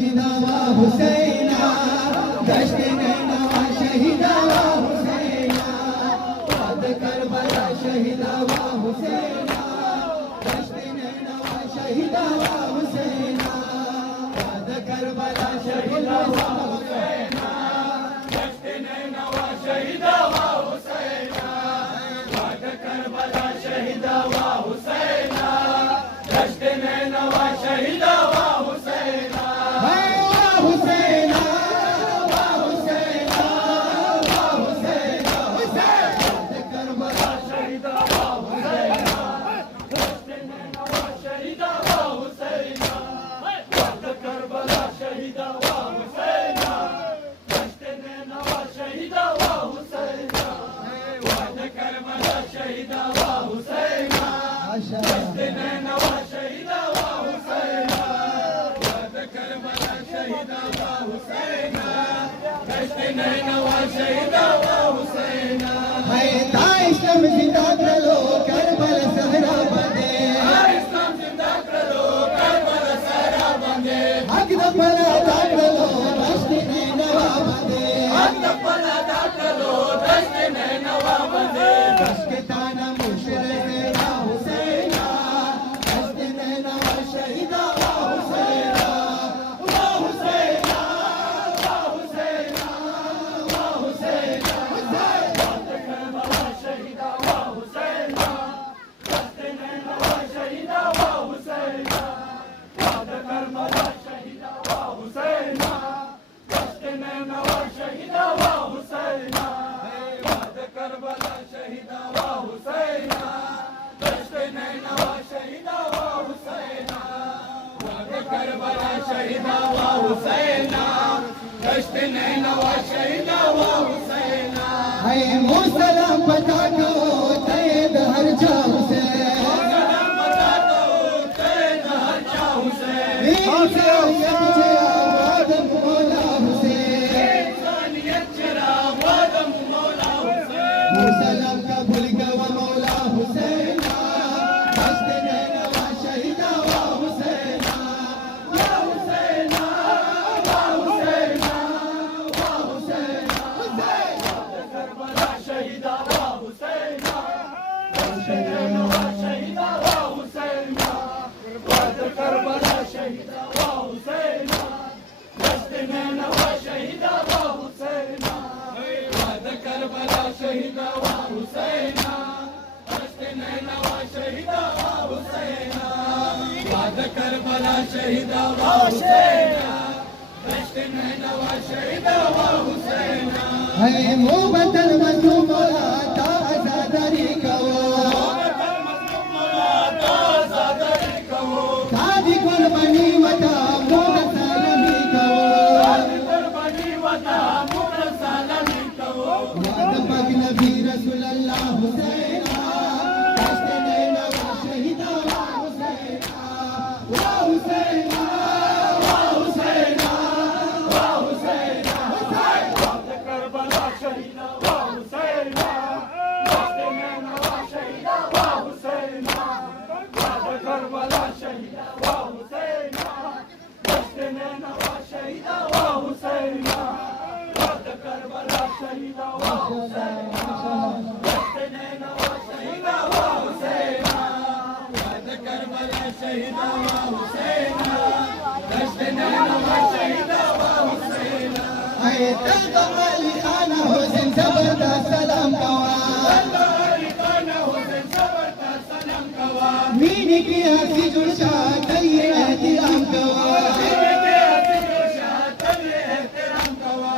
शहीदा वा हुसैना दश्त नैनवा शहीदा वा हुसैना वाद करबला शहीदा वा हुसैना दश्त नैनवा शहीदा वा हुसैना वाद करबला शहीदा वा हुसैना दश्त नैनवा शहीदा वा हुसैना वाद करबला शहीदा वा हुसैना दश्त नैनवा शहीदा वा हुसैना इस्लाम जिंदा करो करबला सहरा बंदे इस्लाम जिंदा करो करबला सहरा बंदे हक दा भला करो दश्त नैनवा बंदे हक दा भला करो दश्त नैनवा बंदे दश्त ताना मुशरिक वा हुसैना दश्त नैनवा शहीदा वा हुसैना वा हुसैना वा हुसैना वा हुसैना शहीदा वा हुसैना दश्त नैनवा शहीदा वा हुसैना है मुसलम पता को तैद हर जा हुसैन मुसलम पता को तैद हर जा हुसैन इंसानियत आवादम मौला हुसैन इंसानियत चरा आवादम मौला हुसैन मुसलम का भूल गवा मौला हुसैना दश्त नैनवा शहीदा वा हुसैना शहीदा वा हुसैना दश्त नैनवा शहीदा वा हुसैना वाद करबला शहीदा वा हुसैना दश्त नैनवा शहीदा वा हुसैना है मुबतल मजलूम ता आजादारी कहो मुबतल मजलूम ता आजादारी कहो दादी कुर्बानी वता मुगल सालमी कहो दादी कुर्बानी वता मुगल सालमी कहो नबी रसूल अल्लाह हुसैना दश्त नैनवा शहीदा वा हुसैना वा हुसैना वा हुसैना वा हुसैना वाद करबला शहीदा वा हुसैना दश्त नैनवा शहीदा वा हुसैना वाद करबला शहीदा वा हुसैना दश्त नैनवा शहीदा वा हुसैना वाद करबला शहीदा वा हुसैना दश्त नैनवा शहीदा वा हुसैना वाद करबला शहीदा वा हुसैना दश्त नैनवा शहीदा वा हुसैना ऐ तलबली खाना हुसैन जबरदस्त सलाम कवा तलबली खाना हुसैन जबरदस्त सलाम कवा मीनी की हंसी जुशा तलिए एहतराम कवा मीनी की हंसी जुशा तलिए एहतराम कवा